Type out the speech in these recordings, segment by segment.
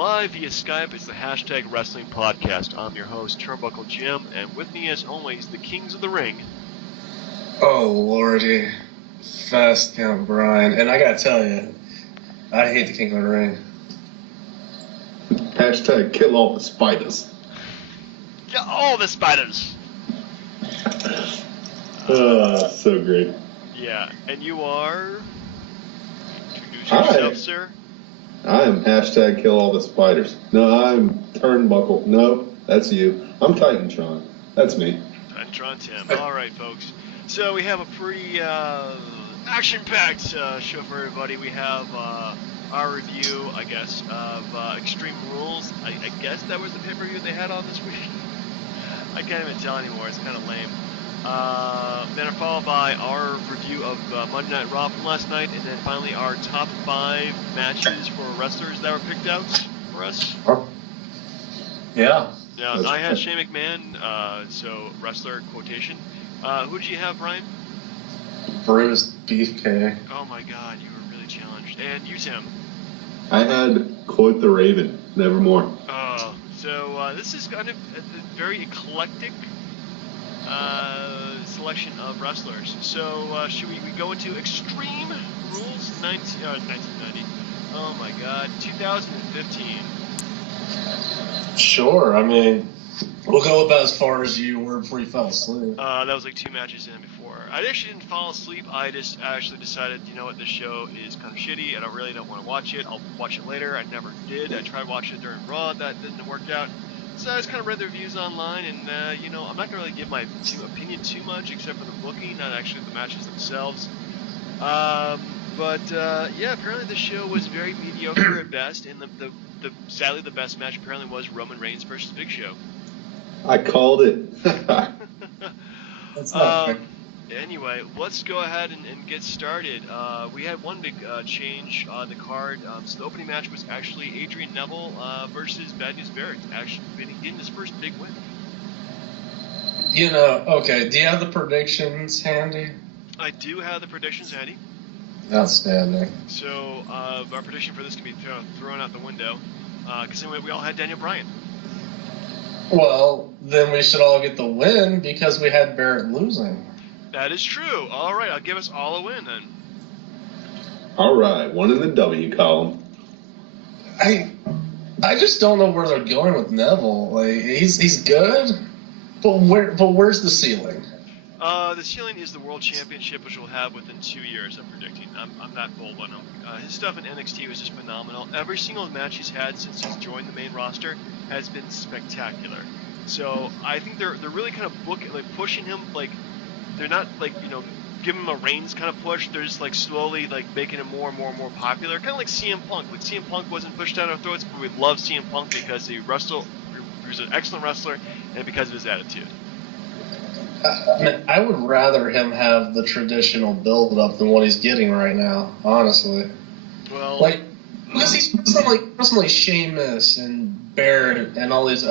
live via Skype. It's the Hashtag Wrestling Podcast. I'm your host, Turnbuckle Jim, and with me, as always, the Kings of the Ring. Oh, Lordy. Fast Count Brian. And I gotta tell you, I hate the King of the Ring. Hashtag kill all the spiders. Yeah, all the spiders. So great. Yeah, and you are... Introduce yourself, sir. I am hashtag kill all the spiders. No, I'm Turnbuckle. No, that's you. I'm Titantron. That's me. Titantron Tim. All right, folks. So we have a pretty action-packed show for everybody. We have our review, I guess, of Extreme Rules. I guess that was the pay-per-view they had on this week. I can't even tell anymore. It's kind of lame. Then followed by our review of Monday Night Raw from last night, and then finally our top 5 matches for wrestlers that were picked out for us. Yeah. Now, I had Shane McMahon, so wrestler quotation. Who did you have, Brian? Brutus Beefcake. Oh my God, you were really challenged. And you, Tim? I had quote the Raven, nevermore. So this is kind of a very eclectic selection of wrestlers. So should we go into Extreme Rules 1990? Oh my God, 2015. Sure, I mean, we'll go about as far as you were before you fell asleep. That was like 2 matches in before. I actually didn't fall asleep. I just actually decided, you know what, this show is kind of shitty. I don't want to watch it. I'll watch it later. I never did. I tried watching it during Raw. That didn't work out. So I just kind of read the reviews online, and, you know, I'm not going to really give my opinion too much, except for the booking, not actually the matches themselves. But yeah, apparently the show was very mediocre at best, and sadly the best match apparently was Roman Reigns versus Big Show. I called it. That's not fair. Anyway, let's go ahead and get started. We had one big change on the card. So the opening match was actually Adrian Neville versus Bad News Barrett, actually getting his first big win. You know, okay, do you have the predictions handy? I do have the predictions handy. Outstanding. So our prediction for this can be thrown out the window, because anyway, we all had Daniel Bryan. Well, then we should all get the win because we had Barrett losing. That is true. All right, I'll give us all a win then. All right, one in the W column. I just don't know where they're going with Neville. Like he's good, but where's the ceiling? The ceiling is the World Championship, which we'll have within 2 years, I'm predicting. I'm that bold on him. His stuff in NXT was just phenomenal. Every single match he's had since he's joined the main roster has been spectacular. So I think they're really kind of pushing him. Like, they're not like, you know, giving him a Reigns kind of push. They're just like slowly like making him more and more and more popular. Kind of like CM Punk. Like CM Punk wasn't pushed down our throats, but we love CM Punk because he was an excellent wrestler and because of his attitude. I would rather him have the traditional build-up than what he's getting right now, honestly. Well, like, because he's wrestling like Sheamus and Barrett and all these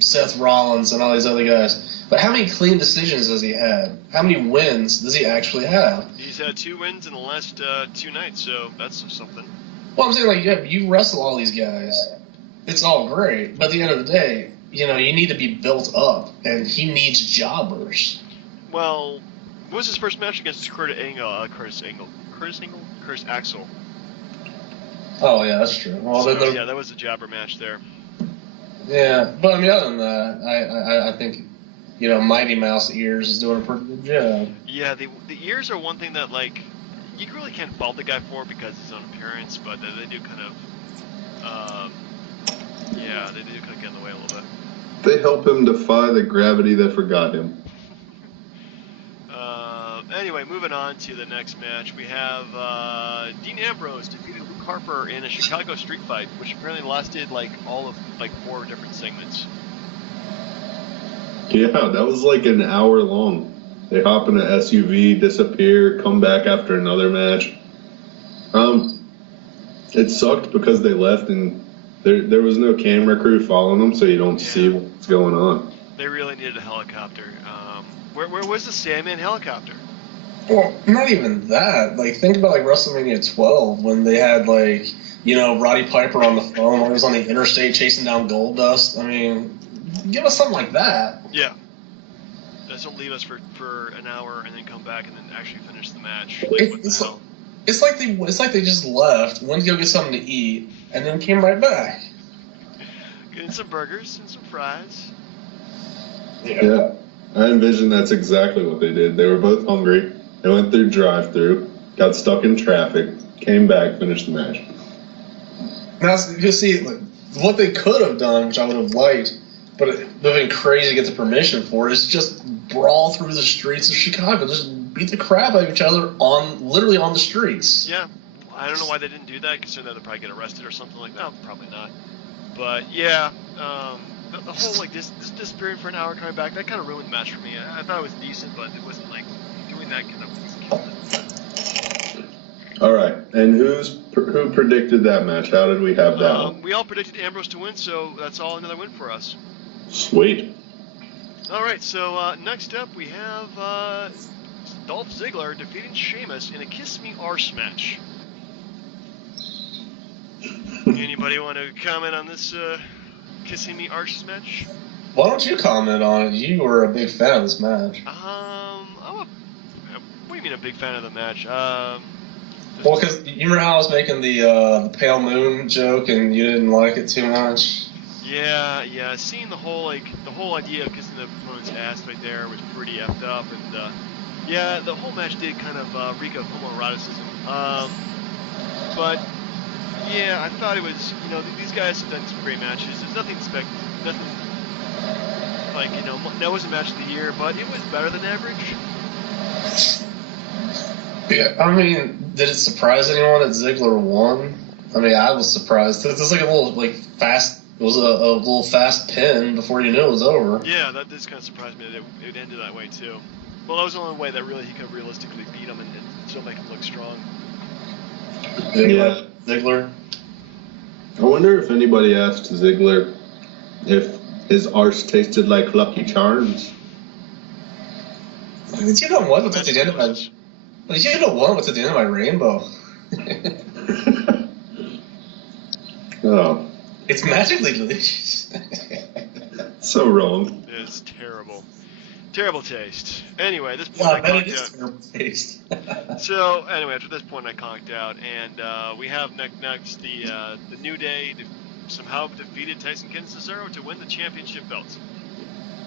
Seth Rollins and all these other guys. But how many clean decisions has he had? How many wins does he actually have? He's had 2 wins in the last 2 nights, so that's something. Well, I'm saying, like, you wrestle all these guys. It's all great, but at the end of the day, you know, you need to be built up, and he needs jobbers. Well, what was his first match against Curtis Axel? Oh, yeah, that's true. Well, So, yeah, that was a jobber match there. Yeah, but I mean, other than that, I think, you know, Mighty Mouse Ears is doing a pretty good job. Yeah, the ears are one thing that, like, you really can't fault the guy for because of his own appearance, but they do kind of, yeah, they do kind of get in the way a little bit. They help him defy the gravity that forgot him. Anyway, moving on to the next match, we have Dean Ambrose defeated Luke Harper in a Chicago street fight, which apparently lasted like all of like 4 different segments. Yeah, that was like an hour long. They hop in an SUV, disappear, come back after another match. It sucked because they left and there was no camera crew following them, so you don't see what's going on. They really needed a helicopter. Where was the Sandman helicopter? Well, not even that. Like, think about like WrestleMania 12 when they had like, Roddy Piper on the phone when he was on the interstate chasing down Goldust. I mean, give us something like that. Yeah. Just don't leave us for an hour and then come back and then actually finish the match. Like, what the hell? It's like they just left, went to go get something to eat, and then came right back. Getting some burgers and some fries. Yeah. I envision that's exactly what they did. They were both hungry. They went through drive-through, got stuck in traffic, came back, finished the match. Now, you see, like, what they could have done, which I would have liked, but it would have been crazy to get the permission for, is just brawl through the streets of Chicago. Just beat the crap out of each other literally on the streets. Yeah. I don't know why they didn't do that, considering they'd probably get arrested or something like that. No, probably not. But, yeah, the whole, like, this disappearing for an hour, coming back, that kind of ruined the match for me. I thought it was decent, but it wasn't, like, doing that kind of killed it. All right, and who predicted that match? How did we have that? We all predicted Ambrose to win, so that's all another win for us. Sweet. All right, so next up we have Dolph Ziggler defeating Sheamus in a Kiss Me Arse match. Anybody want to comment on this Kissing Me Arse match? Why don't you comment on it? You were a big fan of this match. What do you mean a big fan of the match? Well, because you remember how I was making the pale moon joke and you didn't like it too much? Yeah. Seeing the whole idea of kissing the opponent's ass right there was pretty effed up, and yeah, the whole match did kind of reek of homoeroticism. But yeah, I thought it was, these guys have done some great matches. There's nothing like, that wasn't match of the year, but it was better than average. Yeah, I mean, did it surprise anyone that Ziggler won? I mean, I was surprised. It was like a little fast. It was a little fast pin before you knew it was over. Yeah, that did kind of surprise me that it ended that way too. Well, that was the only way that really he could realistically beat him and still make him look strong. Yeah, Ziggler. I wonder if anybody asked Ziggler if his arse tasted like Lucky Charms. Did you know what? What's at the end of my? Did you know what? What's at the end of my rainbow? Oh. It's magically delicious. So wrong. It's terrible. Terrible taste. Anyway, at this point I conked out. Terrible taste. So, anyway, after this point I conked out, and we have next the New Day somehow defeated Tyson Kidd and Cesaro to win the championship belts.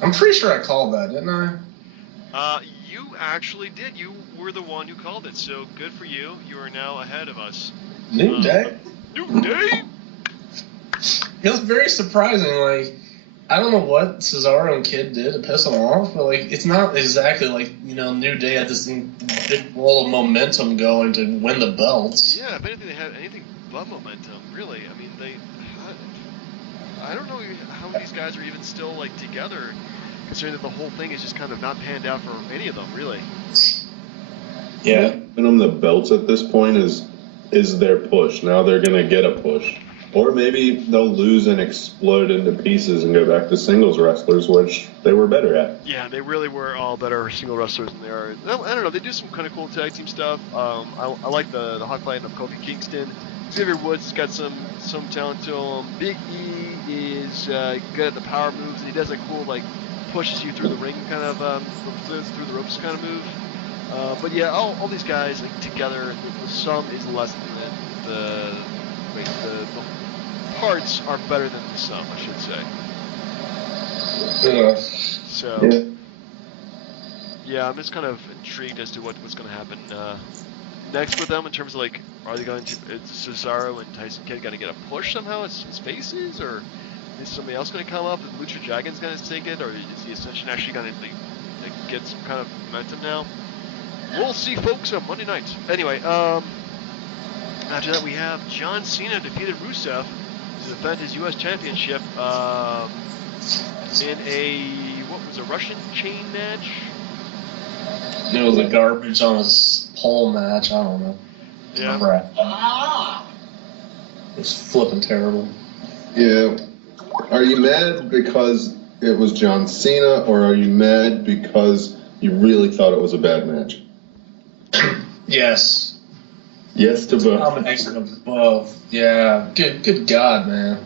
I'm pretty sure I called that, didn't I? You actually did. You were the one who called it, so good for you. You are now ahead of us. New Day? New Day? It was very surprising. Like, I don't know what Cesaro and Kidd did to piss him off, but like, it's not exactly like, New Day had this big roll of momentum going to win the belts. Yeah, if anything, they had anything but momentum, really. I mean, I don't know how these guys are even still like together, considering that the whole thing is just kind of not panned out for any of them, really. Yeah. Giving them the belts at this point is their push. Now they're going to get a push. Or maybe they'll lose and explode into pieces and go back to singles wrestlers, which they were better at. Yeah, they really were all better single wrestlers than they are. I don't know, they do some kind of cool tag team stuff. I like the Hawk Fight of Kofi Kingston. Xavier Woods has got some talent to him. Big E is good at the power moves, and he does a cool, like, pushes you through the ring kind of, through the ropes kind of move. But yeah, all these guys, like, together, the sum is less than the parts are better than the sum, I should say. Yeah. So, yeah, I'm just kind of intrigued as to what's going to happen next with them in terms of, like, are they going to, is Cesaro and Tyson Kidd going to get a push somehow as faces, or is somebody else going to come up? Is Lucha Dragon's going to take it, or is the Ascension actually going to get some kind of momentum now? We'll see, folks, on Monday night. Anyway, after that we have John Cena defeated Rusev to defend his U.S. Championship in a Russian chain match? It was a garbage on a pole match. I don't know. Yeah. It was flipping terrible. Yeah. Are you mad because it was John Cena, or are you mad because you really thought it was a bad match? Yes. Yes to both. Combination of both. Yeah. Good God, man.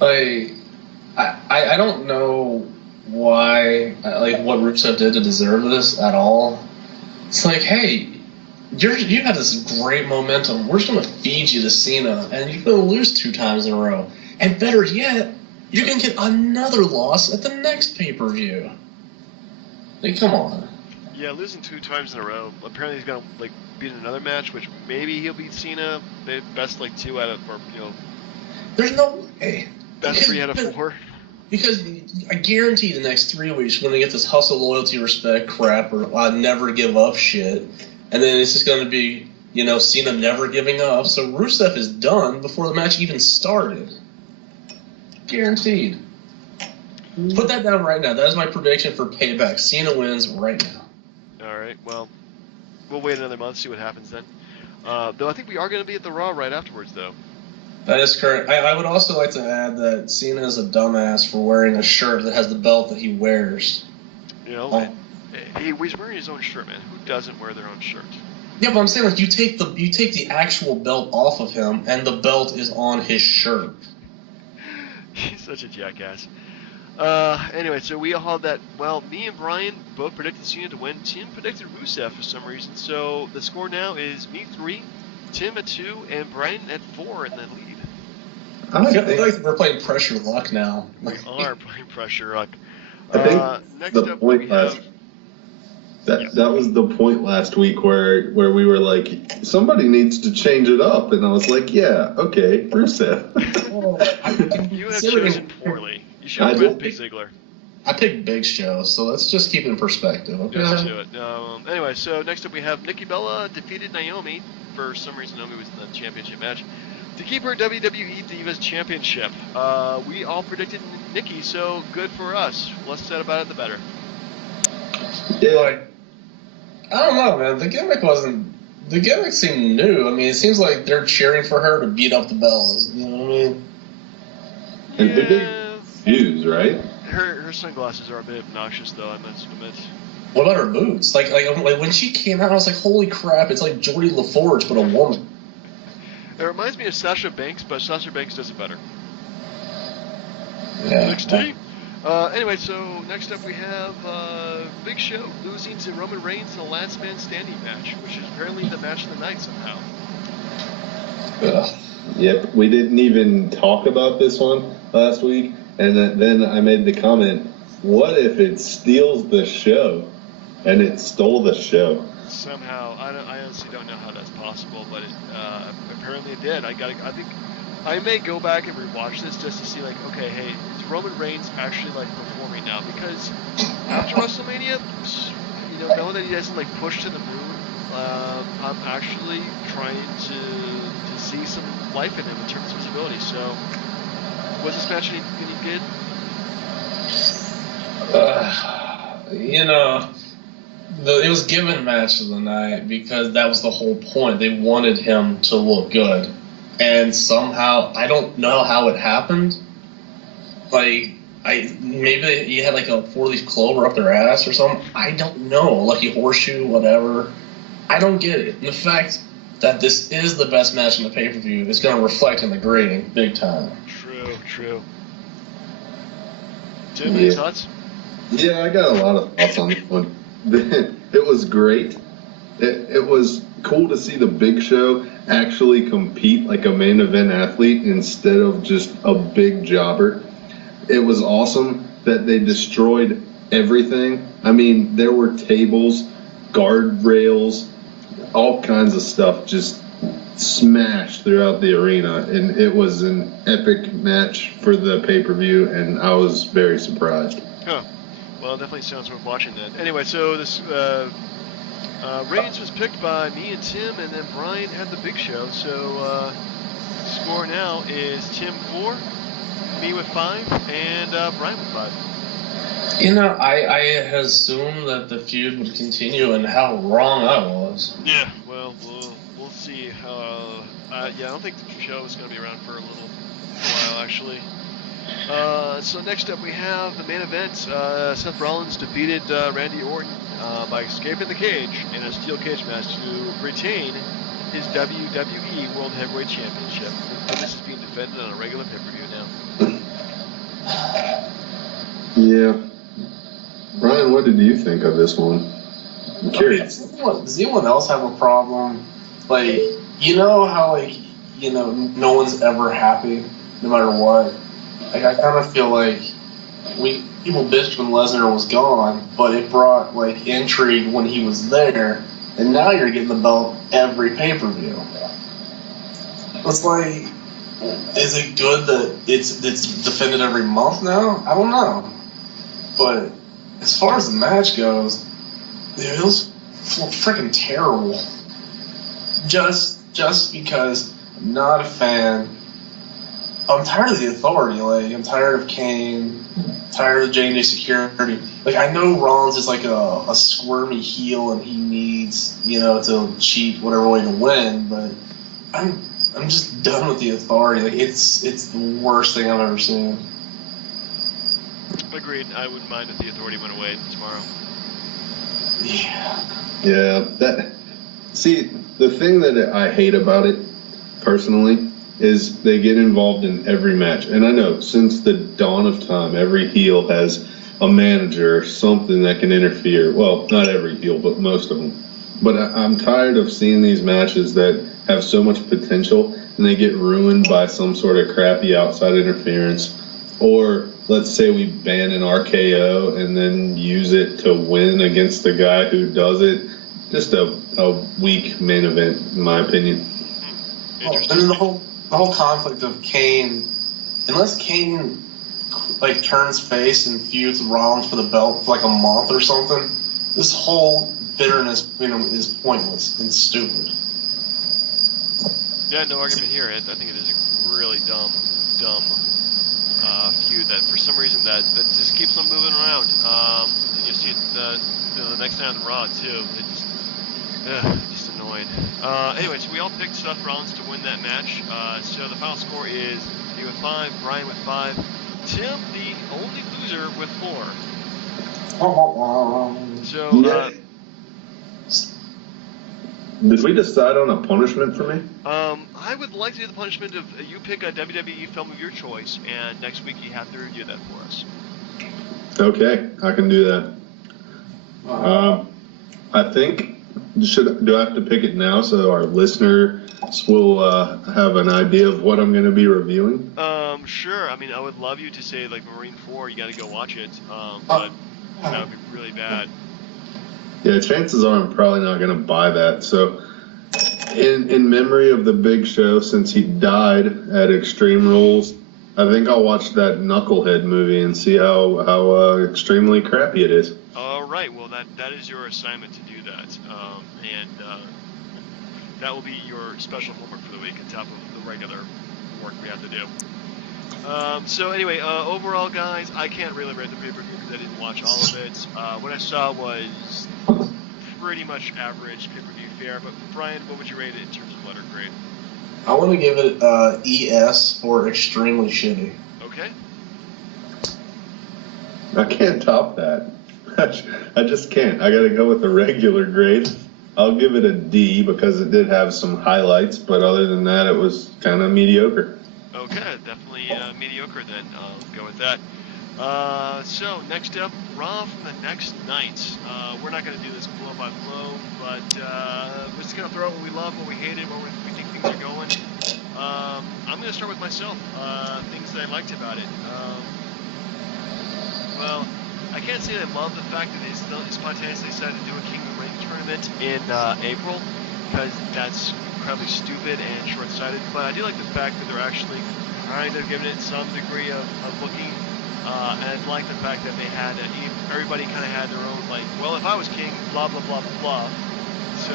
I don't know why, what Rusev did to deserve this at all. It's like, hey, you had this great momentum. We're just going to feed you to Cena, and you're going to lose 2 times in a row. And better yet, you're going to get another loss at the next pay-per-view. Like, come on. Yeah, losing 2 times in a row. Apparently he's going to, beat another match, which maybe he'll beat Cena. Best, 2 out of, or, There's no way. Best 3 out of 4. Because I guarantee the next 3 weeks we're going to get this hustle, loyalty, respect crap or never give up shit. And then it's just going to be, Cena never giving up. So Rusev is done before the match even started. Guaranteed. Put that down right now. That is my prediction for Payback. Cena wins right now. All right. Well, we'll wait another month, see what happens then. Though I think we are going to be at the Raw right afterwards, though. That is correct. I would also like to add that Cena is a dumbass for wearing a shirt that has the belt that he wears. He's wearing his own shirt, man. Who doesn't wear their own shirt? Yeah, but I'm saying you take the actual belt off of him, and the belt is on his shirt. He's such a jackass. Anyway, so we all had that. Well, me and Brian both predicted Cena to win. Tim predicted Rusev for some reason. So the score now is me 3, Tim at 2, and Brian at 4 in the lead. I feel like we're playing pressure luck now. We are playing pressure luck. I think next the up point we have. That was the point last week where we were like, somebody needs to change it up, and I was like, yeah, okay, Rusev. You have chosen poorly. You should have went Big Ziggler. I picked Big Show, so let's just keep it in perspective, okay? Let's do it. Anyway, so next up we have Nikki Bella defeated Naomi. For some reason, Naomi was in the championship match to keep her WWE Divas Championship. We all predicted Nikki, so good for us. Less said about it, the better. Yeah, I don't know, man. The gimmick seemed new. I mean, it seems like they're cheering for her to beat up the Bellas. You know what I mean? And they did fuse, right? Her sunglasses are a bit obnoxious, though, I must admit. What about her boots? Like when she came out, I was like, holy crap, it's like Geordie LaForge, but a woman. It reminds me of Sasha Banks, but Sasha Banks does it better. Yeah. NXT. Anyway, so next up we have Big Show losing to Roman Reigns in a last man standing match, which is apparently the match of the night somehow. Ugh. Yep, we didn't even talk about this one last week, and then I made the comment, what if it steals the show? And it stole the show. Somehow, I honestly don't know how that's possible, but apparently it did. I think I may go back and rewatch this just to see, okay, hey, is Roman Reigns actually performing now? Because after WrestleMania, knowing that he hasn't pushed to the moon, I'm actually trying to see some life in him in terms of his ability. So, was this match any good? It was given match of the night because that was the whole point. They wanted him to look good. And somehow, I don't know how it happened. Maybe he had a 4-leaf clover up their ass or something. I don't know. Lucky horseshoe, whatever. I don't get it. And the fact that this is the best match in the pay-per-view is going to reflect in the grading big time. True. Tim, any thoughts? Yeah, I got a lot of thoughts on this one. It was great. It was cool to see the Big Show actually compete like a main event athlete instead of just a big jobber. It was awesome that they destroyed everything. I mean, there were tables, guardrails, all kinds of stuff just smashed throughout the arena, and it was an epic match for the pay-per-view, and I was very surprised. Huh. Well, it definitely sounds worth watching then. Anyway, so this Reigns was picked by me and Tim, and then Brian had the Big Show. So score now is Tim 4, me with 5, and Brian with 5. I had assumed that the feud would continue, and how wrong I was. Yeah, well, we'll see. I don't think the show is going to be around for a little while, actually. So next up we have the main event. Seth Rollins defeated Randy Orton by escaping the cage in a steel cage match to retain his WWE World Heavyweight Championship. And this is being defended on a regular pay-per-view now. Yeah. Brian, what did you think of this one? I'm curious. Does anyone else have a problem? Like, you know how, like, you know, no one's ever happy, no matter what? Like, I kind of feel like people bitched when Lesnar was gone, but it brought, like, intrigue when he was there, and now you're getting the belt every pay-per-view. It's like, is it good that it's defended every month now? I don't know. But as far as the match goes, it was freaking terrible. Just because I'm not a fan. I'm tired of the Authority. Like, I'm tired of Kane. Tired of J&J Security. Like, I know Rollins is like a squirmy heel and he needs, you know, to cheat whatever way to win. But I'm just done with the Authority. Like, it's the worst thing I've ever seen. Agreed. I wouldn't mind if the Authority went away tomorrow. Yeah. Yeah. See, the thing that I hate about it, personally, is they get involved in every match. And I know, since the dawn of time, every heel has a manager or something that can interfere. Well, not every heel, but most of them. But I'm tired of seeing these matches that have so much potential and they get ruined by some sort of crappy outside interference. Or let's say we ban an RKO and then use it to win against the guy who does it. Just a weak main event, in my opinion. And then the whole conflict of Kane, unless Kane like turns face and feuds with Rollins for the belt for like a month or something, this whole bitterness, you know, is pointless and stupid. Yeah, no argument here. I think it is a really dumb feud that for some reason that just keeps on moving around. And you see it the next night on Raw too. It just annoyed. Anyway, so we all picked Seth Rollins to win that match. So the final score is me with 5, Brian with 5, Tim the only loser with 4. So did we decide on a punishment for me? I would like to do the punishment of you pick a WWE film of your choice, and next week you have to review that for us. Okay, I can do that. I think, do I have to pick it now so our listeners will have an idea of what I'm going to be reviewing? Sure. I mean, I would love you to say, like, Marine 4, you got to go watch it, but that would be really bad. Yeah, chances are I'm probably not going to buy that. So, in memory of the Big Show, since he died at Extreme Rules, I think I'll watch that Knucklehead movie and see how extremely crappy it is. All right. Well, that is your assignment to do that, and that will be your special homework for the week on top of the regular work we have to do. So anyway, overall, guys, I can't really rate the pay-per-view because I didn't watch all of it. What I saw was pretty much average pay-per-view fare. But Brian, what would you rate it in terms of letter grade? I want to give it ES for extremely shitty. Okay. I can't top that. I just can't. I got to go with a regular grade. I'll give it a D because it did have some highlights, but other than that, it was kind of mediocre. Okay, definitely mediocre then. I'll go with that. So next up, Raw from the next night. We're not going to do this blow by blow, but we're just going to throw out what we love, what we hated, where we think things are going. I'm going to start with myself. Things that I liked about it. Well, I can't say that I love the fact that they spontaneously decided to do a King of the Ring tournament in April, because that's incredibly stupid and short-sighted. But I do like the fact that they're actually kind of giving it some degree of booking. And I like the fact that they had everybody kind of had their own, like, well, if I was king, blah blah blah blah blah. So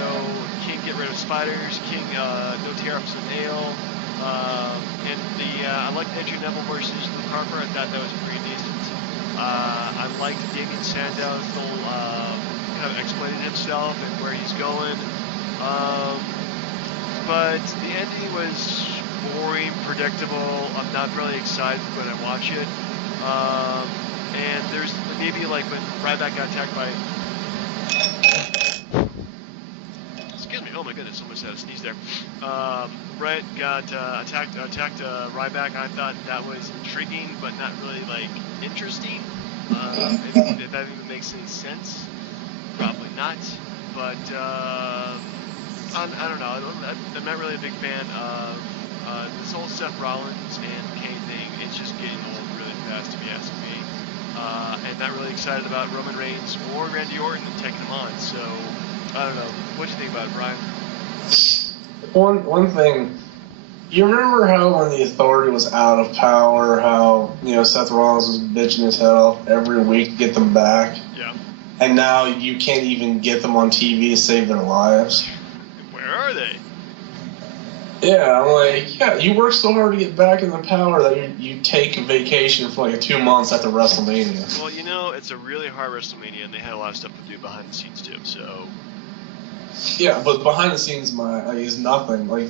King get rid of spiders, King no tear-ups of nail, and I liked Andrew Neville versus Luke Harper. I thought that was pretty decent. I liked Damien Sandow's little kind of explaining himself and where he's going. But the ending was boring, predictable. I'm not really excited when I watch it. And there's maybe like when Ryback got attacked by Excuse me. Oh my goodness, almost had a sneeze there. Brett got attacked Ryback. I thought that was intriguing, but not really like interesting. If that even makes any sense, probably not. But I don't know. I'm not really a big fan of this whole Seth Rollins and Kane thing. It's just getting old really fast, if you ask me. And not really excited about Roman Reigns or Randy Orton taking him on. So I don't know. What do you think about it, Brian? One thing, you remember how when the Authority was out of power, how Seth Rollins was bitching his head off every week to get them back? Yeah. And now you can't even get them on TV to save their lives. Where are they? Yeah, I'm like, yeah, you work so hard to get back in the power that you take a vacation for like 2 months after WrestleMania. Well, it's a really hard WrestleMania, and they had a lot of stuff to do behind the scenes too. So. Yeah, but behind the scenes, is nothing. Like,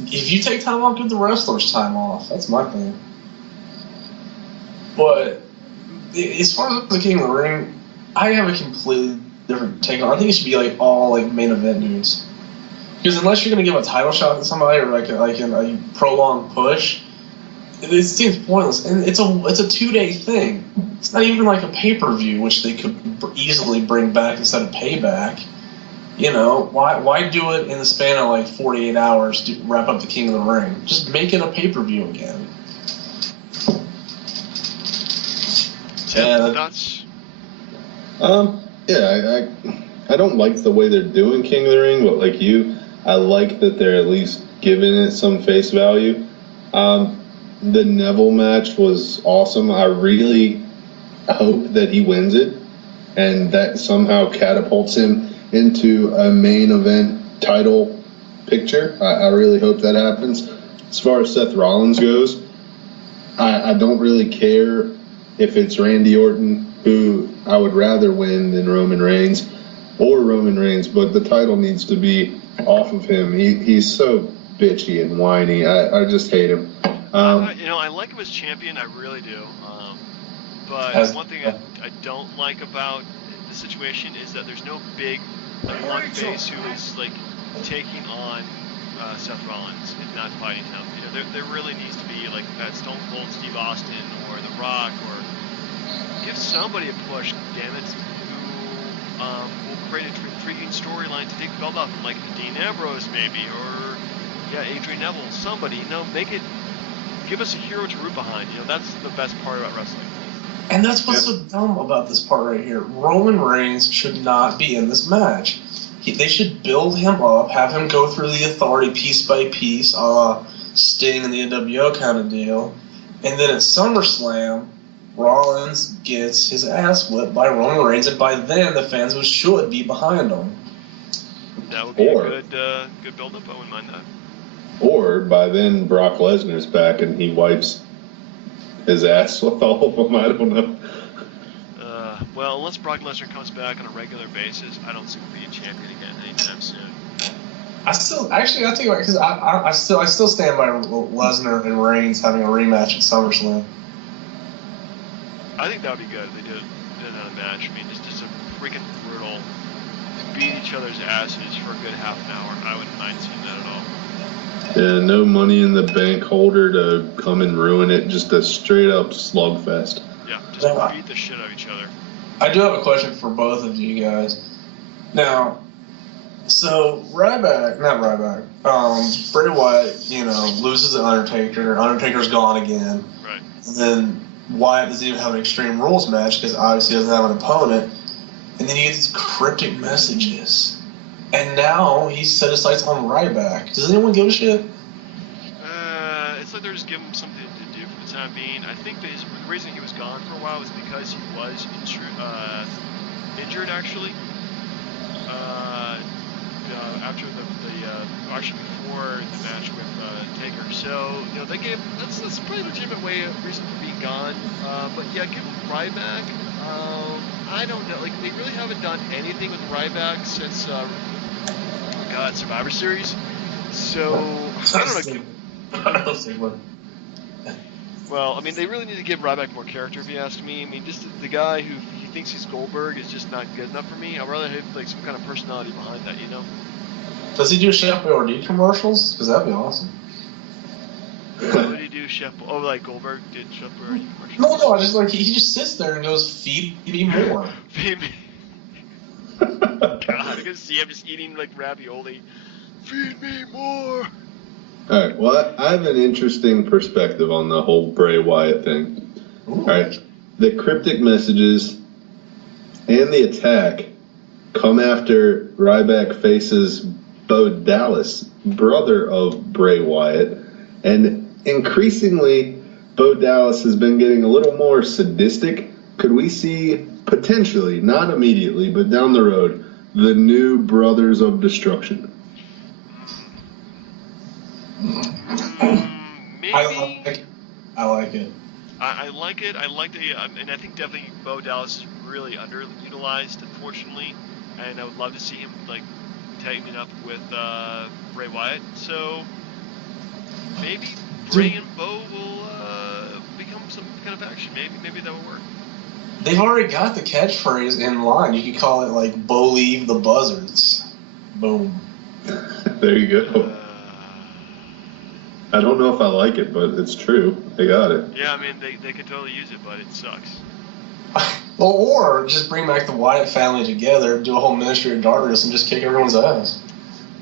if you take time off, give the wrestlers time off. That's my thing. But as far as the King of the Ring, I have a completely different take on it. I think it should be like all like main event dudes. Because unless you're going to give a title shot to somebody or like a prolonged push, it seems pointless. And it's a 2-day thing. It's not even like a pay-per-view, which they could easily bring back instead of Payback. Why do it in the span of like 48 hours to wrap up the King of the Ring? Just make it a pay-per-view again. Thoughts? Yeah, I don't like the way they're doing King of the Ring, but like you, I like that they're at least giving it some face value. The Neville match was awesome. I really hope that he wins it, and that somehow catapults him into a main event title picture. I really hope that happens. As far as Seth Rollins goes, I don't really care if it's Randy Orton, who I would rather win than Roman Reigns, but the title needs to be off of him. He's so bitchy and whiny. I just hate him. I like him as champion. I really do. But one thing I don't like about the situation is that there's no big one face who is like taking on Seth Rollins and not fighting him. There really needs to be like that Stone Cold Steve Austin or The Rock, or give somebody a push, damn it, who will create an intriguing storyline to take the belt off him, like Dean Ambrose maybe, or Adrian Neville, somebody. Give us a hero to root behind. That's the best part about wrestling. And that's what's so dumb about this part right here. Roman Reigns should not be in this match. They should build him up, have him go through the Authority piece by piece, a la Sting and the NWO kind of deal. And then at SummerSlam, Rollins gets his ass whipped by Roman Reigns, and by then the fans should be behind him. That would be a good build-up. I wouldn't mind that. Or by then Brock Lesnar's back and he wipes his ass with all of them. I don't know. Well, unless Brock Lesnar comes back on a regular basis, I don't see him being champion again anytime soon. I think because I still stand by Lesnar and Reigns having a rematch at SummerSlam. I think that would be good if they did another match. I mean, just a freaking brutal, beat each other's asses for a good half an hour. I wouldn't mind seeing that at all. Yeah, no Money in the Bank holder to come and ruin it. Just a straight up slugfest. Yeah, just beat the shit out of each other. I do have a question for both of you guys. Now, so Bray Wyatt, loses the Undertaker. Undertaker's gone again. Right. Then Wyatt doesn't even have an Extreme Rules match because obviously he doesn't have an opponent. And then he gets these cryptic messages. And now he's set his sights on Ryback. Does anyone give a shit? It's like they're just giving him something to do for the time being. I think the reason he was gone for a while was because he was injured, actually. After actually before the match with Taker. So, that's a pretty legitimate reason for being gone. But yeah, give him Ryback. I don't know. Like, they really haven't done anything with Ryback since Survivor Series. So I don't know. Well, I mean, they really need to give Ryback more character, if you ask me. I mean, just the guy who thinks he's Goldberg is just not good enough for me. I'd rather have like some kind of personality behind that, you know? Does he do Chef Boyardee commercials? Because that'd be awesome. What would he do, Chef? Oh, like Goldberg did Chef Boyardee commercials? No, I just like he just sits there and goes, "Feed me more." Feed me. God, I can see him just eating like ravioli. Feed me more. All right. Well, I have an interesting perspective on the whole Bray Wyatt thing. Ooh. All right. The cryptic messages and the attack come after Ryback faces Bo Dallas, brother of Bray Wyatt, and increasingly, Bo Dallas has been getting a little more sadistic. Could we see potentially, not immediately, but down the road, the new Brothers of Destruction? Maybe. I like it. I like it. I like the, and I think definitely Bo Dallas is really underutilized, unfortunately. And I would love to see him like tagging up with Bray Wyatt. So maybe Bray and Bo will become some kind of action. Maybe that will work. They've already got the catchphrase in line. You could call it like "Believe the Buzzards." Boom. There you go. I don't know if I like it, but it's true. They got it. Yeah, I mean, they could totally use it, but it sucks. Well, or just bring back the Wyatt family together, do a whole Ministry of Darkness, and just kick everyone's ass.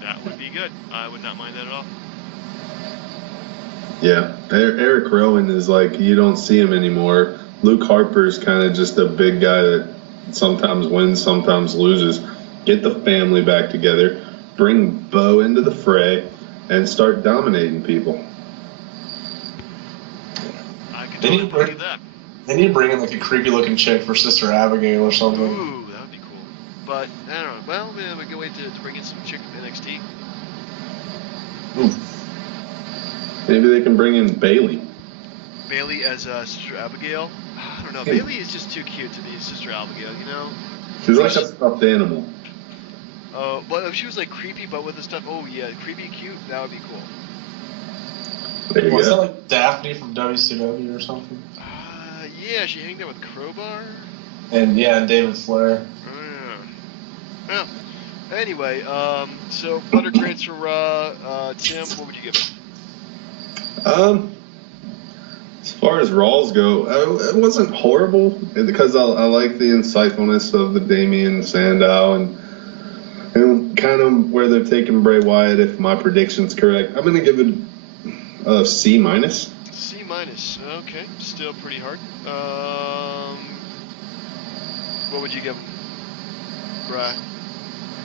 That would be good. I would not mind that at all. Yeah. Eric Rowan is like, you don't see him anymore. Luke Harper's kind of just a big guy that sometimes wins, sometimes loses. Get the family back together. Bring Bo into the fray. And start dominating people. I can totally believe that. They need to bring in like a creepy-looking chick for Sister Abigail or something. Ooh, that would be cool. But I don't know. Well, maybe we can wait to bring in some chick from NXT. Ooh. Maybe they can bring in Bailey. Bailey as Sister Abigail. I don't know. Bailey is just too cute to be Sister Abigail. You know. She's like a stuffed animal. Well, if she was like creepy, but with the stuff, oh yeah, creepy, cute, that would be cool. There you go. Was that like Daphne from WCW or something? Yeah, she hanged out with Crowbar. And yeah, David Flair. Well, anyway, so butter grades for Raw. Tim, what would you give it? As far as Raws go, it wasn't horrible because I like the insightfulness of the Damien Sandow and kind of where they're taking Bray Wyatt, if my prediction's correct. I'm going to give it a C-. C-. Okay, still pretty hard. What would you give him, Bry?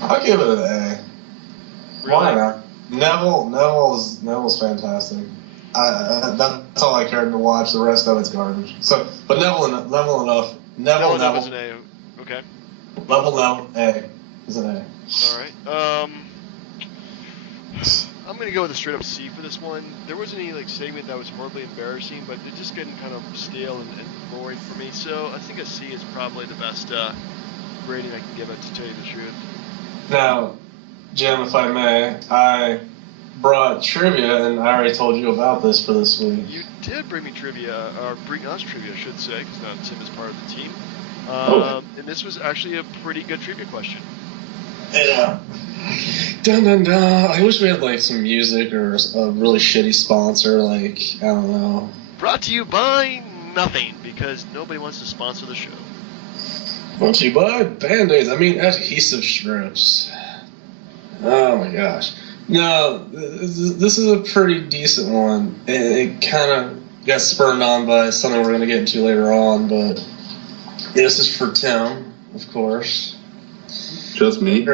I'll give it an A. Really? Why not? Neville's fantastic. That's all I cared to watch. The rest of it's garbage. So, but Neville enough. Neville. Is an A. Okay. Neville A is an A. All right. I'm gonna go with a straight up C for this one. There wasn't any like segment that was horribly embarrassing, but they're just getting kind of stale and boring for me. So I think a C is probably the best rating I can give it, to tell you the truth. Now, Jim, if I may, I brought trivia, and I already told you about this for this week. You did bring me trivia, or bring us trivia, I should say, because now Tim is part of the team. And this was actually a pretty good trivia question. Yeah. Dun dun dun. I wish we had like some music or a really shitty sponsor, like, I don't know. Brought to you by nothing, because nobody wants to sponsor the show. Brought to you by Band-Aids. I mean, adhesive strips. Oh my gosh. No, this is a pretty decent one. It kind of got spurned on by something we're going to get into later on, but this is for Tim, of course. Just me?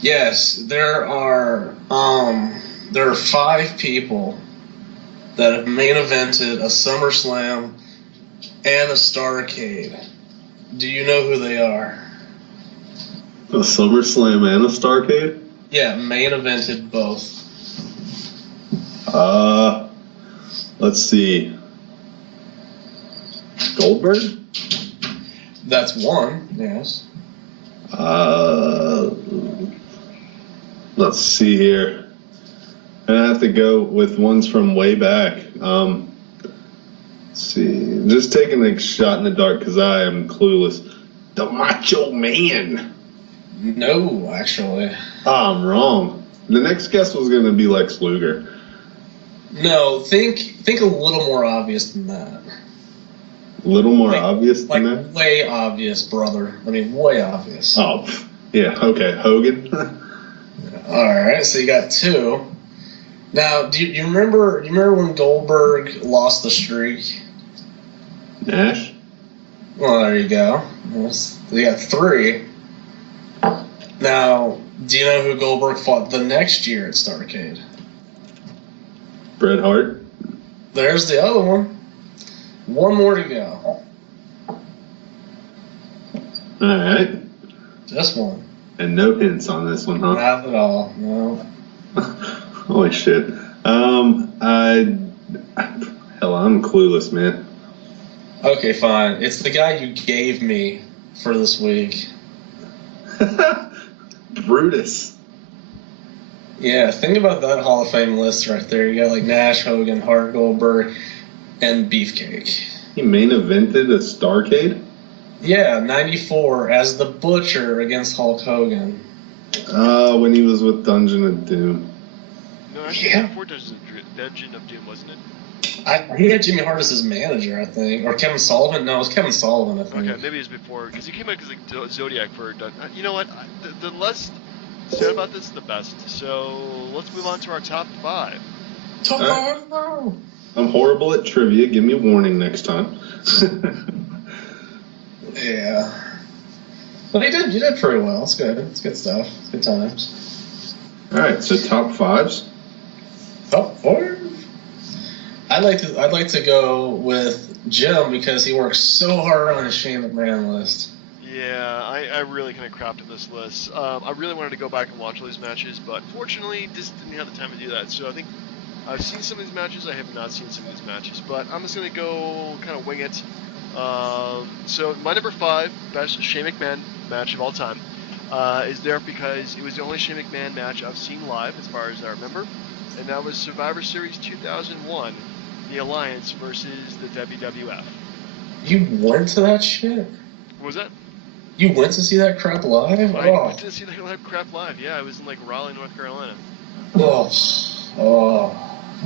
Yes, there are 5 people that have main evented a SummerSlam and a Starrcade. Do you know who they are? A SummerSlam and a Starrcade? Yeah, main evented both. Let's see. Goldberg? That's one, yes. Let's see here. I have to go with ones from way back. Let's see. Just taking a shot in the dark because I am clueless. The Macho Man. No, actually. Ah, I'm wrong. The next guess was going to be Lex Luger. No, think a little more obvious than that. A little more obvious than that? Like, way obvious, brother. I mean, way obvious. Oh, yeah, okay. Hogan? Alright, so you got 2. Now, do you remember when Goldberg lost the streak? Nash? Well, there you go. You got 3. Now, do you know who Goldberg fought the next year at Starrcade? Bret Hart? There's the other one. 1 more to go. Alright. Just 1. And no hints on this one, huh? Not at all, no. Holy shit. I'm clueless, man. Okay, fine. It's the guy you gave me for this week. Brutus. Yeah, think about that Hall of Fame list right there. You got like Nash, Hogan, Hart, Goldberg, and Beefcake. He main evented a Starrcade? Yeah, 94 as the Butcher against Hulk Hogan. When he was with Dungeon of Doom. No, actually, before Dungeon of Doom, wasn't it? He had Jimmy Hart as his manager, I think. Or Kevin Sullivan? No, it was Kevin Sullivan, I think. Okay, maybe it was before. Because he came out as like Zodiac for... You know what? The less said about this, the best. So, let's move on to our top 5. Top 5? I'm horrible at trivia. Give me a warning next time. Yeah. But you did pretty well. It's good. It's good stuff. It's good times. Alright, so top 5s? Top 4? I'd like to go with Jim because he works so hard on his Shane McMahon list. Yeah, I really kind of crapped on this list. I really wanted to go back and watch all these matches, but fortunately, just didn't have the time to do that. So I think I've seen some of these matches. I have not seen some of these matches, but I'm just going to go kind of wing it. So my number 5, best Shane McMahon match of all time, is there because it was the only Shane McMahon match I've seen live, as far as I remember, and that was Survivor Series 2001, the Alliance versus the WWF. You went to that shit? What was that? You went to see that crap live? I went to see that crap live. Yeah, I was in like Raleigh, North Carolina. Oh,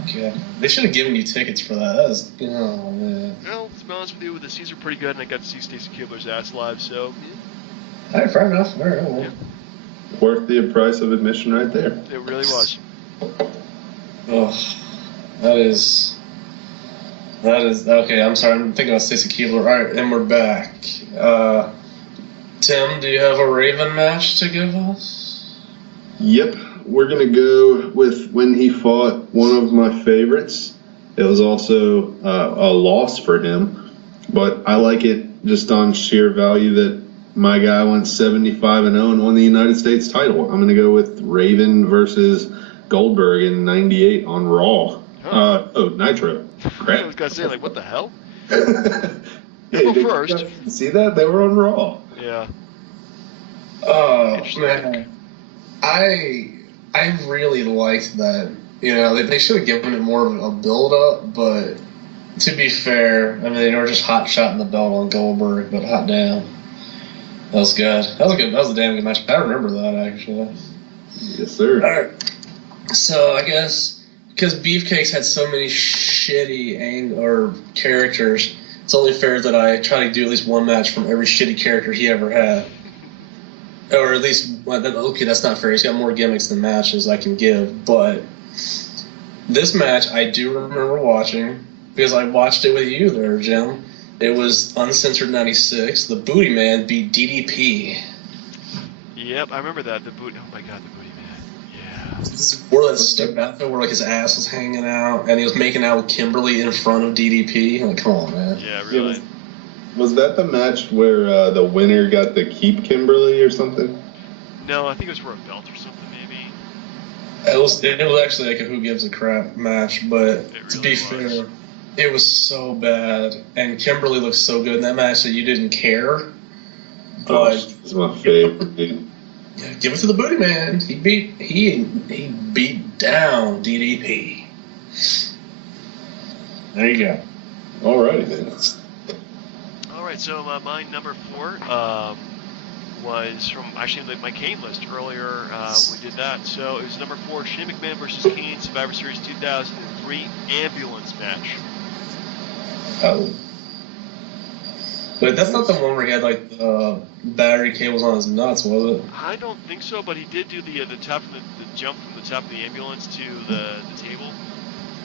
okay. They should have given you tickets for that. That was, oh man. Well, to be honest with you, the seats were pretty good, and I got to see Stacy Keibler's ass live. So, yeah. All right, fair enough. All right, well. Yeah. Worth the price of admission right there. It really was. Oh, that is okay. I'm sorry. I'm thinking about Stacy Keibler. All right, and we're back. Tim, do you have a Raven match to give us? Yep, we're going to go with when he fought one of my favorites. It was also a loss for him, but I like it just on sheer value that my guy went 75-0 and won the United States title. I'm going to go with Raven versus Goldberg in '98 on Raw. Huh. Nitro. Crap. I was going to say, like, what the hell? Hey, Go first. See that? They were on Raw. Yeah. Oh man, I really liked that. You know, they should have given it more of a build up, but to be fair, I mean they were just hot shotting the belt on Goldberg, but hot damn, that was good. That was a damn good match. I remember that actually. Yes, sir. All right. So I guess because Beefcake's had so many shitty characters, it's only fair that I try to do at least one match from every shitty character he ever had. Or at least, okay, that's not fair. He's got more gimmicks than matches I can give. But this match I do remember watching because I watched it with you there, Jim. It was Uncensored 96. The Booty Man beat DDP. Yep, I remember that. Oh my god, the Booty Man. Yeah. This wore that step out there where like his ass was hanging out and he was making out with Kimberly in front of DDP. Like, come on, man. Yeah, really. Was that the match where the winner got to keep Kimberly or something? No, I think it was for a belt or something, maybe. It was actually like a who gives a crap match, but to be fair, it was so bad. And Kimberly looked so good in that match that you didn't care. But it's my favorite, dude. Yeah, give it to the Booty Man. He beat down DDP. There you go. Alrighty then. All right, so my number 4 was from actually my Kane list earlier. We did that. So it was number 4, Shane McMahon versus Kane, Survivor Series 2003 ambulance match. Oh. Wait, that's not the one where he had like battery cables on his nuts, was it? I don't think so, but he did do the top from the jump from the top of the ambulance to the table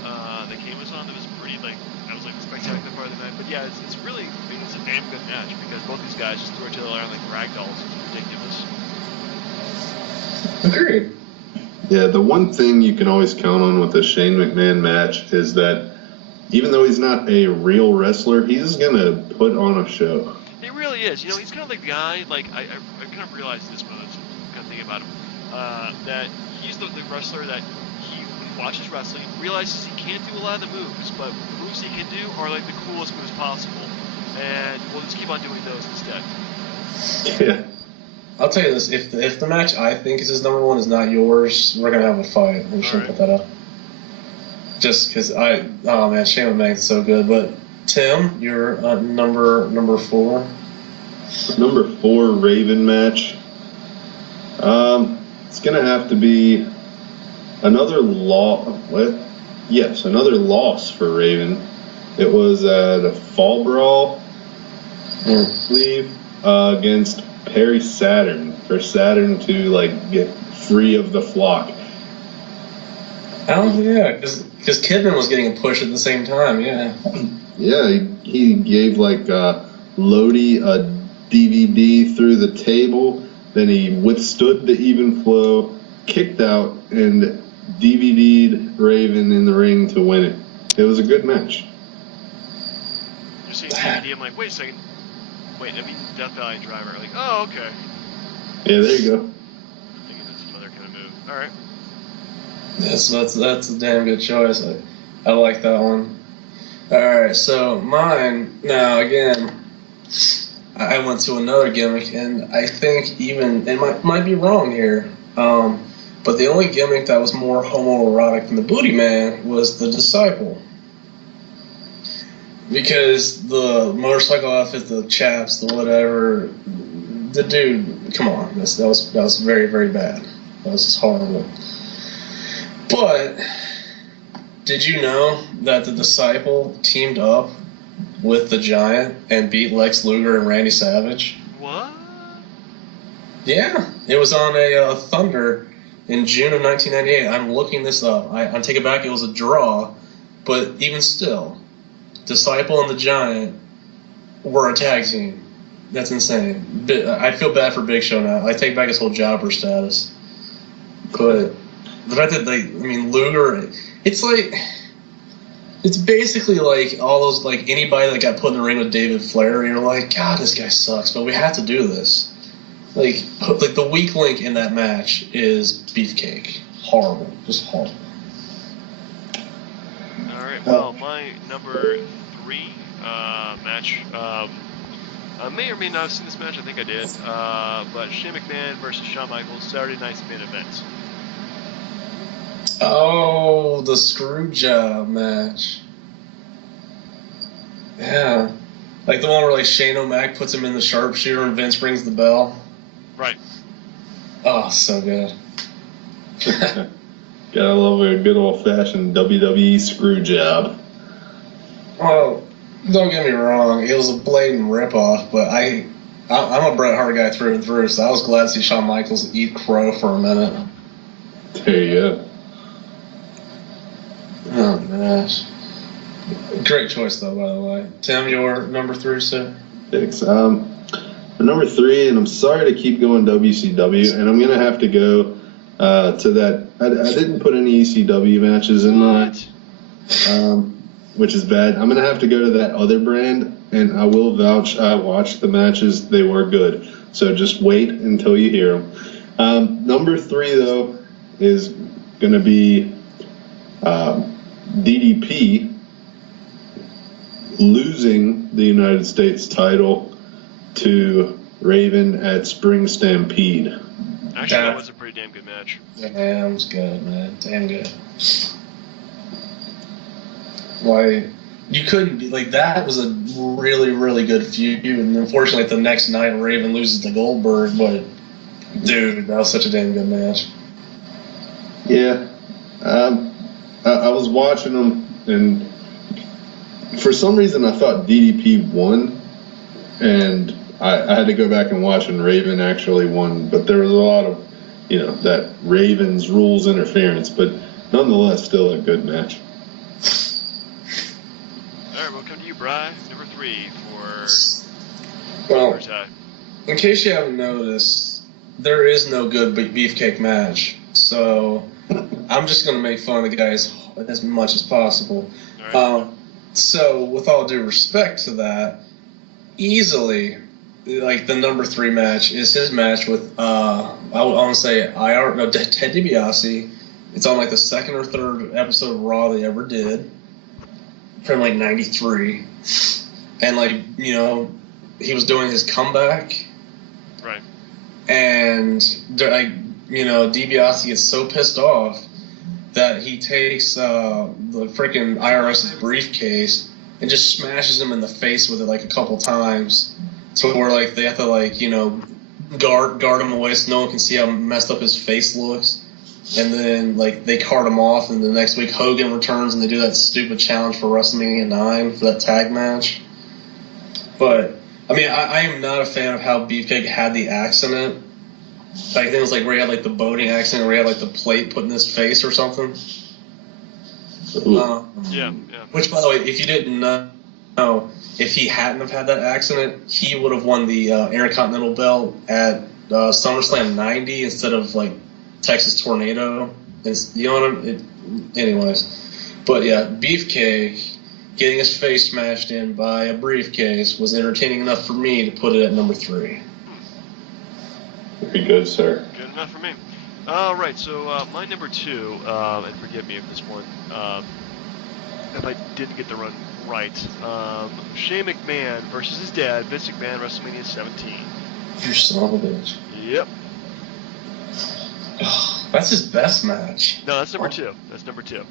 that Kane was on. That was pretty that was like the spectacular part of the night. But yeah, it's really, I mean, it's a damn good match because both these guys just throw each other around like ragdolls. It's ridiculous. Agreed. Yeah, the one thing you can always count on with the Shane McMahon match is that even though he's not a real wrestler, he's gonna put on a show. He really is. You know, he's kind of the guy. Like I kind of realized this when I was kind of thinking about him. That he's the wrestler that when he watches wrestling, realizes he can't do a lot of the moves, but the moves he can do are like the coolest moves possible, and we'll just keep on doing those instead. Yeah. I'll tell you this: if the match I think is his number 1 is not yours, we're gonna have a fight. We should put that up. Just because oh man, Shane McMahon's so good. But Tim, your number 4. Number 4 Raven match. It's gonna have to be another another loss for Raven. It was at a Fall Brawl, I believe, against Perry Saturn for Saturn to get free of the flock. Oh yeah, because Kidman was getting a push at the same time. Yeah. Yeah, he gave Lodi a DVD through the table. Then he withstood the even flow, kicked out, and DVD'd Raven in the ring to win it. It was a good match. You're saying DVD, I'm like, wait a second. Wait, I mean Death Valley Driver. Like, oh, okay. Yeah, there you go. I'm thinking that's some other kind of move. All right. Yes, that's a damn good choice. I like that one. All right, so mine now again. I went to another gimmick, and I think it might be wrong here, but the only gimmick that was more homoerotic than the Booty Man was the Disciple. Because the motorcycle outfit, the chaps, the whatever, the dude, come on, that was very, very bad. That was just horrible. But did you know that the Disciple teamed up with the Giant and beat Lex Luger and Randy Savage? What? Yeah, it was on a Thunder in June of 1998. I'm looking this up. I take it back. It was a draw, but even still, Disciple and the Giant were a tag team. That's insane. I feel bad for Big Show now. I take back his whole jobber status. But the fact that Luger, it's basically like all those, anybody that got put in the ring with David Flair, you're like, God, this guy sucks, but we have to do this. Like the weak link in that match is Beefcake. Horrible. Just horrible. All right, well, my number 3 match, I may or may not have seen this match, I think I did, but Shane McMahon versus Shawn Michaels, Saturday night's main event. Oh, the screw job match. Yeah. Like the one where Shane O'Mac puts him in the sharpshooter and Vince rings the bell. Right. Oh, so good. Gotta love a good old-fashioned WWE screw job. Well, don't get me wrong, it was a blatant ripoff, but I'm a Bret Hart guy through and through, so I was glad to see Shawn Michaels eat crow for a minute. There you go. Oh, gosh. Great choice, though, by the way. Tim, your number 3, sir? Thanks. Number 3, and I'm sorry to keep going WCW, and I'm going to have to go to that. I didn't put any ECW matches in that, which is bad. I'm going to have to go to that other brand, and I will vouch I watched the matches. They were good. So just wait until you hear them. Number 3, though, is going to be DDP losing the United States title to Raven at Spring Stampede. Actually, that was a pretty damn good match. Yeah, it was good, man. Damn good. Why You couldn't be like that. Was a really, really good feud, and unfortunately, the next night Raven loses to Goldberg. But dude, that was such a damn good match. Yeah, I was watching them, and for some reason, I thought DDP won, and I had to go back and watch, and Raven actually won. But there was a lot of, that Ravens rules interference, but nonetheless, still a good match. All right, we'll come to you, Bri. Number 3 for Well, tie. in case you haven't noticed, there is no good beefcake match. So I'm just going to make fun of the guys as much as possible. All right. So with all due respect to that, easily, like the number 3 match is his match with, I want to say, Ted DiBiase. It's on like the 2nd or 3rd episode of Raw they ever did. From like 93, and like he was doing his comeback, Right. And like DiBiase gets so pissed off that he takes the freaking IRS's briefcase and just smashes him in the face with it like a couple times, to where like they have to guard him away so no one can see how messed up his face looks. And then, they cart him off, and the next week Hogan returns, and they do that stupid challenge for WrestleMania 9 for that tag match. But, I mean, I am not a fan of how Beefcake had the accident. I think it was, where he had, the boating accident, where he had, the plate put in his face or something. Yeah. Which, by the way, if you didn't know, if he hadn't have had that accident, he would have won the Intercontinental belt at SummerSlam 90 instead of, Texas Tornado. You know what I mean? Anyways. But yeah, Beefcake getting his face smashed in by a briefcase was entertaining enough for me to put it at number 3. Very good, sir. Good enough for me. All right, so my number 2, and forgive me if this one, if I didn't get the run right, Shane McMahon versus his dad, Vince McMahon, WrestleMania 17. You son of a bitch. Yep. That's his best match. No, that's number 2. That's number 2.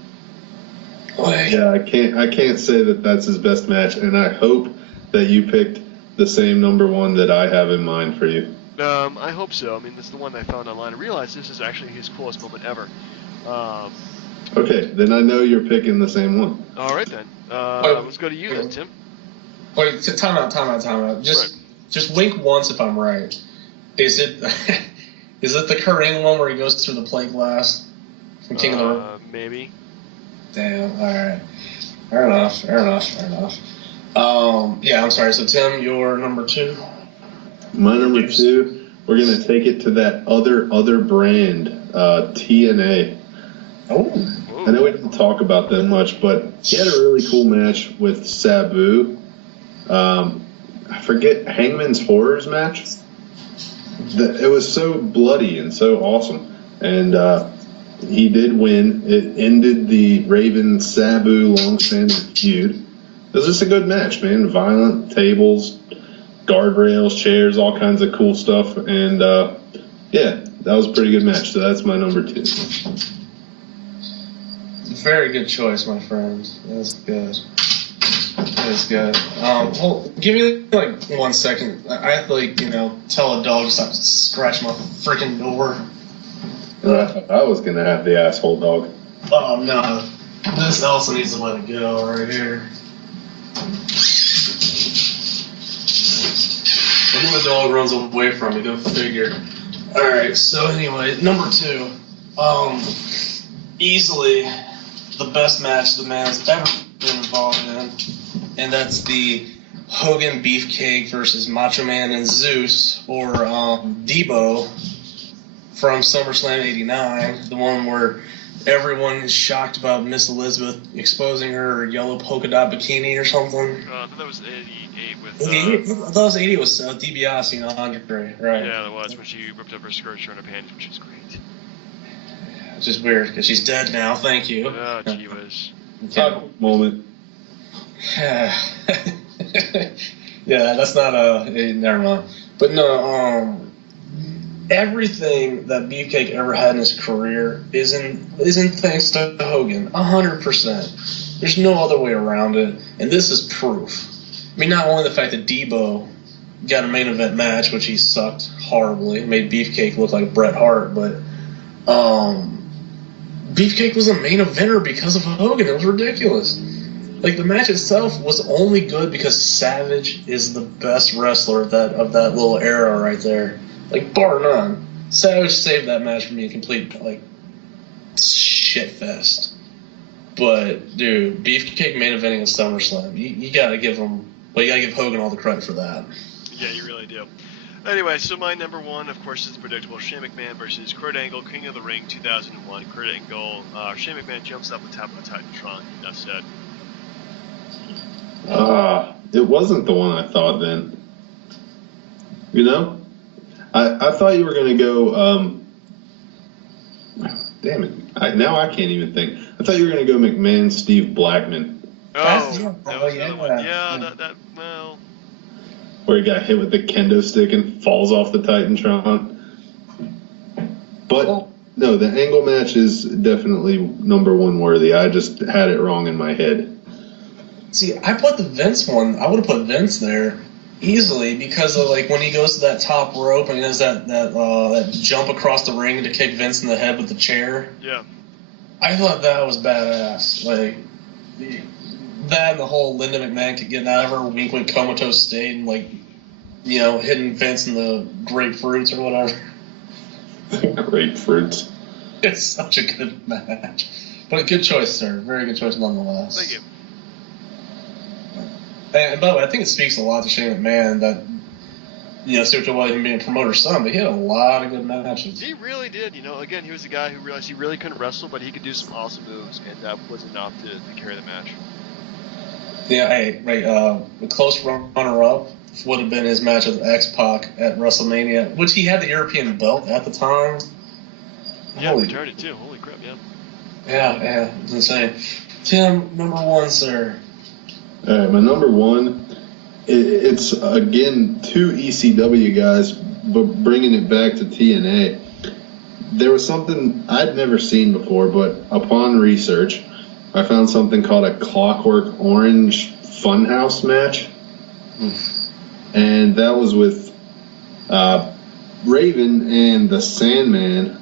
Yeah, I can't say that that's his best match, and I hope that you picked the same number 1 that I have in mind for you. I hope so. I mean, this is the one I found online. I realized this is actually his coolest moment ever. Okay, then I know you're picking the same one. All right, then. Let's go to you then, Tim. Wait, time out. Just wink once if I'm right. Is it is it the Kurt Angle one where he goes through the plate glass from King of the Ring? Maybe. Damn, alright. Fair enough. Yeah, I'm sorry. So, Tim, your number 2? My number 2, we're going to take it to that other brand, TNA. Oh. I know we didn't talk about that much, but he had a really cool match with Sabu. I forget, Hangman's Horrors match? It was so bloody and so awesome. And he did win. It ended the Raven-Sabu long-standing feud. It was just a good match, man. Violent, tables, guardrails, chairs, all kinds of cool stuff. And, yeah, that was a pretty good match. So that's my number 2. Very good choice, my friend. That's good. Well, give me 1 second. I have to tell a dog to stop scratching my freaking door. I was gonna have the asshole dog. Oh no, this also needs to let it go right here. And then the dog runs away from me. Go figure. All right. So anyway, number 2, easily the best match the man's ever been involved in, and that's the Hogan Beefcake versus Macho Man and Zeus, or Debo, from SummerSlam '89, the one where everyone is shocked about Miss Elizabeth exposing her yellow polka dot bikini or something. I thought that was 88 with... 88? I thought that was 80 with DiBiase and Andre, right? Yeah, that was when she ripped up her skirt, showing her panties, which is great. It's just weird, because she's dead now, thank you. Oh, gee whiz. Moment. Yeah, that's not never mind. But no, everything that Beefcake ever had in his career isn't thanks to Hogan, 100%. There's no other way around it, and this is proof. I mean, not only the fact that Debo got a main event match, which he sucked horribly, made Beefcake look like Bret Hart, but Beefcake was a main eventer because of Hogan. It was ridiculous. Like, the match itself was only good because Savage is the best wrestler of that little era right there. Like, bar none. Savage saved that match from being a complete, like, shit fest. But, dude, Beefcake main eventing at SummerSlam, you gotta give him, well, you gotta give Hogan all the credit for that. Yeah, you really do. Anyway, so my number one, of course, is predictable. Shane McMahon versus Kurt Angle, King of the Ring, 2001. Kurt Angle, Shane McMahon jumps up on top of the Titantron. Enough said. It wasn't the one I thought then. You know? I thought you were going to go, damn it. Now I can't even think. I thought you were going to go McMahon, Steve Blackman. That was another one. Yeah, well. Where he got hit with the kendo stick and falls off the Titantron. But, no, the Angle match is definitely number one worthy. I just had it wrong in my head. See, I put the Vince one. I would have put Vince there easily because of, like, when he goes to that top rope and he does that jump across the ring to kick Vince in the head with the chair. Yeah. I thought that was badass. Like, that and the whole Linda McMahon getting out of her wink comatose state and, like, you know, hitting Vince in the grapefruits or whatever. Grapefruits. It's such a good match. But a good choice, sir. Very good choice nonetheless. Thank you. And by the way, I think it speaks a lot to Shane McMahon that, you know, so about him being a promoter's son, but he had a lot of good matches. He really did. You know, again, he was a guy who realized he really couldn't wrestle, but he could do some awesome moves, and that was enough to carry the match. Yeah, a close runner-up would have been his match with X-Pac at WrestleMania, which he had the European belt at the time. Yeah, retired it too. Holy crap, yeah. Yeah, it's insane. Tim, number one, sir. All right, my number one, it's, again, two ECW guys, but bringing it back to TNA. There was something I'd never seen before, but upon research, I found something called a Clockwork Orange Funhouse match. And that was with Raven and the Sandman.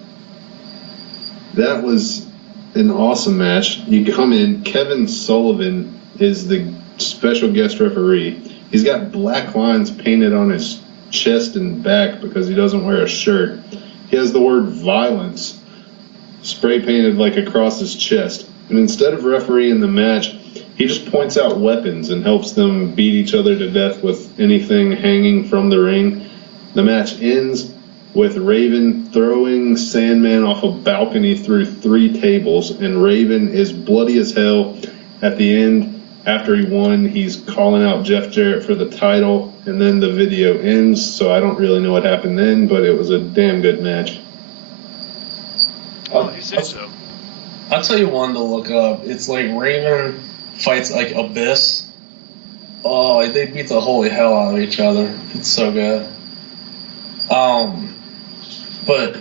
That was an awesome match. You come in, Kevin Sullivan is the special guest referee. He's got black lines painted on his chest and back because he doesn't wear a shirt. He has the word violence spray painted like across his chest. And instead of refereeing the match, he just points out weapons and helps them beat each other to death with anything hanging from the ring. The match ends with Raven throwing Sandman off a balcony through 3 tables, and Raven is bloody as hell. At the end, after he won, he's calling out Jeff Jarrett for the title, and then the video ends, so I don't really know what happened then, but it was a damn good match. Well, you say so. I'll tell you one to look up. It's like Raven fights like Abyss. Oh, they beat the holy hell out of each other. It's so good. But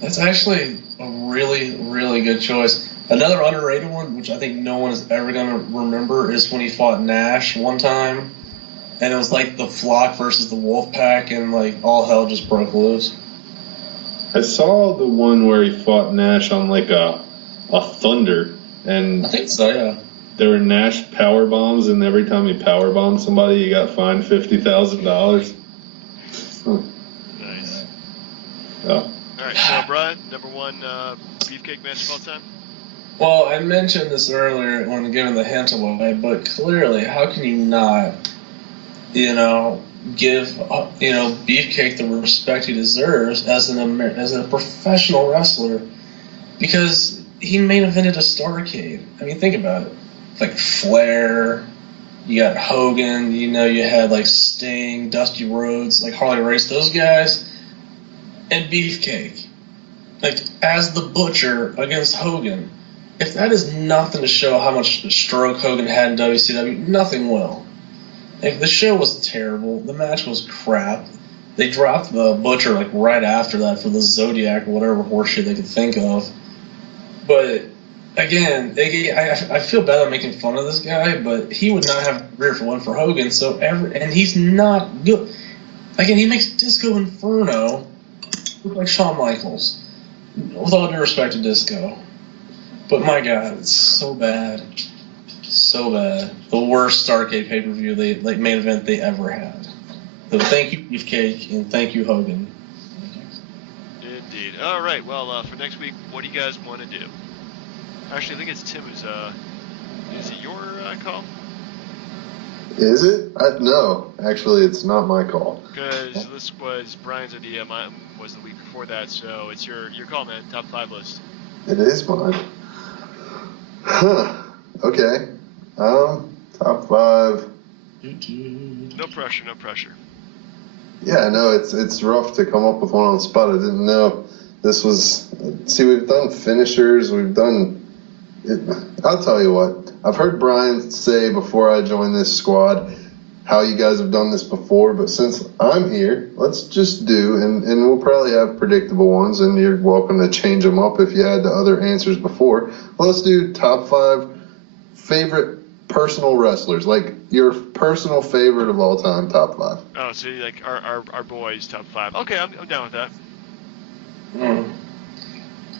that's actually a really, really good choice. Another underrated one, which I think no one is ever going to remember, is when he fought Nash one time. And it was like the Flock versus the Wolfpack, and like all hell just broke loose. I saw the one where he fought Nash on like a Thunder, and I think so, yeah. There were Nash power bombs, and every time he power bombed somebody, he got fined $50,000. Nice. Oh. All right, so Brian, number one beefcake match of all time. Well, I mentioned this earlier when giving the hint away, but clearly, how can you not, give Beefcake the respect he deserves as a professional wrestler, because he main evented a Starrcade. I mean, think about it. Like Flair, you got Hogan, you had like Sting, Dusty Rhodes, like Harley Race, those guys, and Beefcake, like as the Butcher against Hogan. If that is nothing to show how much stroke Hogan had in WCW, nothing will. Like, the show was terrible. The match was crap. They dropped the Butcher like right after that for the Zodiac or whatever horseshit they could think of. But again, I feel bad I'm making fun of this guy, but he would not have a career if it wasn't for Hogan. And he's not good. Again, he makes Disco Inferno look like Shawn Michaels. With all due respect to Disco. But my God, it's so bad. So bad. The worst Starrcade pay-per-view main event they ever had. So thank you, Beefcake, and thank you, Hogan. Indeed. All right. Well, for next week, what do you guys want to do? Actually, I think it's Tim who's. Is it your call? Is it? No, actually, it's not my call. Because this was Brian's idea. Mine was the week before that, so it's your call, man. Top 5 list. It is mine. Huh. Okay. Top 5. No pressure. No pressure. Yeah, no, it's rough to come up with one on the spot. I didn't know this was. See, we've done finishers. We've done. I'll tell you what. I've heard Brian say before I joined this squad how you guys have done this before, but since I'm here, let's just do, and we'll probably have predictable ones, and you're welcome to change them up if you had the other answers before. Well, let's do top 5 favorite personal wrestlers, like your personal favorite of all time, top 5. Oh, so you like our boys top 5. Okay, I'm down with that.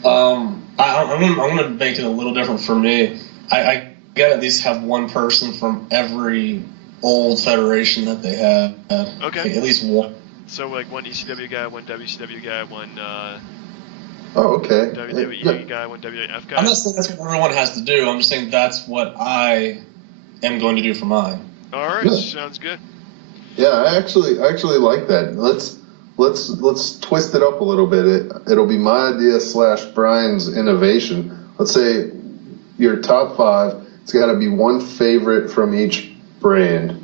I'm gonna make it a little different for me. I gotta at least have one person from every old federation that they had. Okay. At least one. So like one ECW guy, one WCW guy, one okay. WWE guy, one WWF guy. I'm not saying that's what everyone has to do. I'm just saying that's what I am going to do for mine. All right, sounds good. Yeah, I actually like that. Let's twist it up a little bit. It'll be my idea / Brian's innovation. Let's say your top 5. It's got to be one favorite from each brand.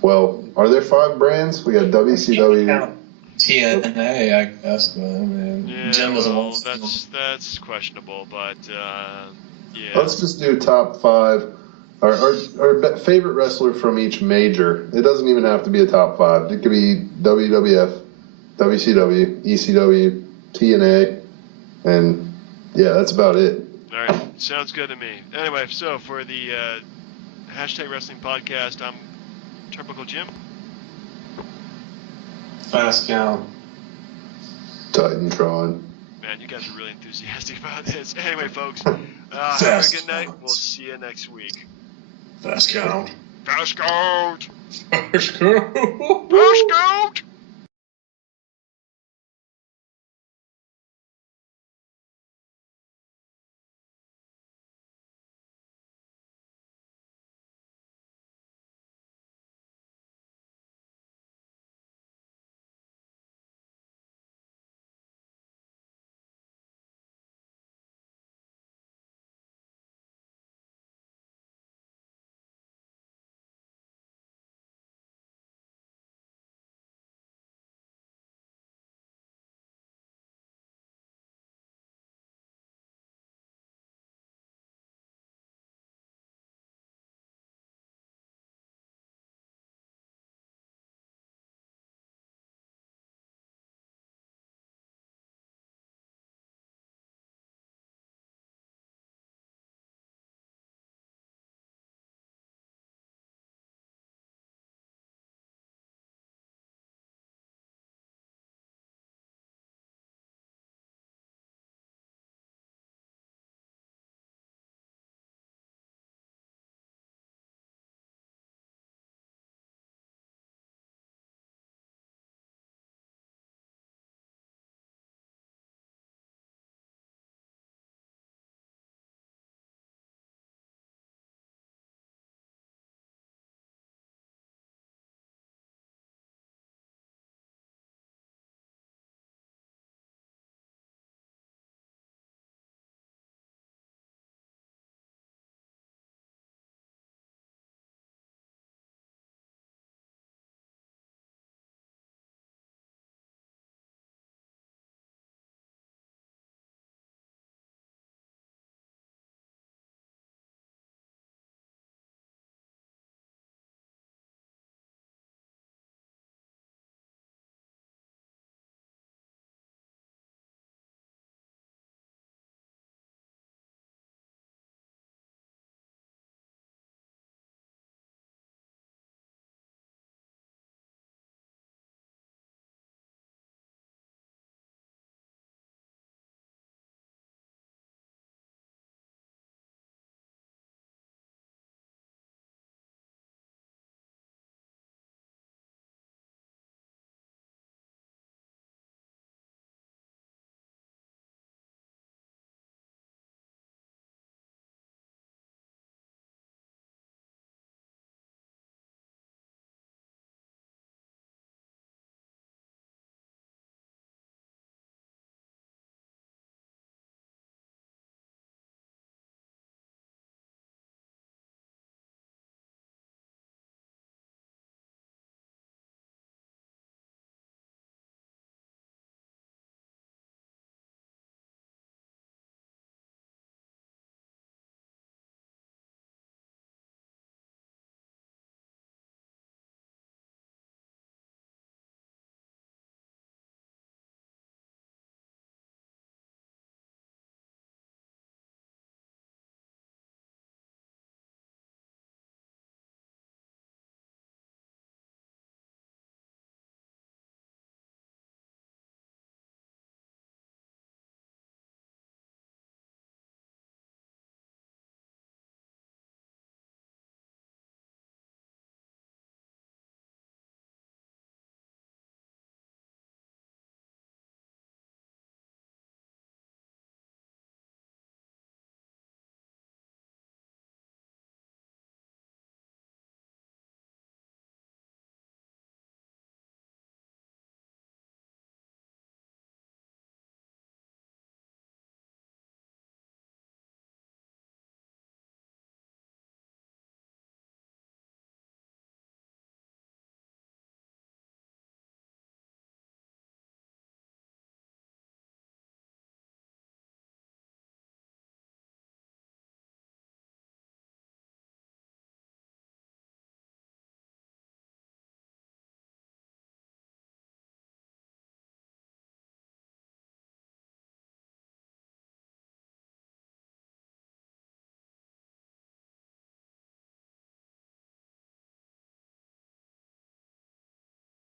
Well, are there 5 brands? We got WCW. TNA, I guess, but I mean, Yeah, Jim doesn't well, want to. that's questionable, but yeah. Let's just do top 5. Our favorite wrestler from each major. It doesn't even have to be a top 5. It could be WWF, WCW, ECW, TNA, and yeah, that's about it. All right, sounds good to me. Anyway, so for the hashtag Wrestling Podcast, I'm Turnbuckle Jim. Fast count. Titantron. Man, you guys are really enthusiastic about this. Anyway, folks, have a good night. We'll see you next week. Fast count. Fast count. Fast count. Fast count.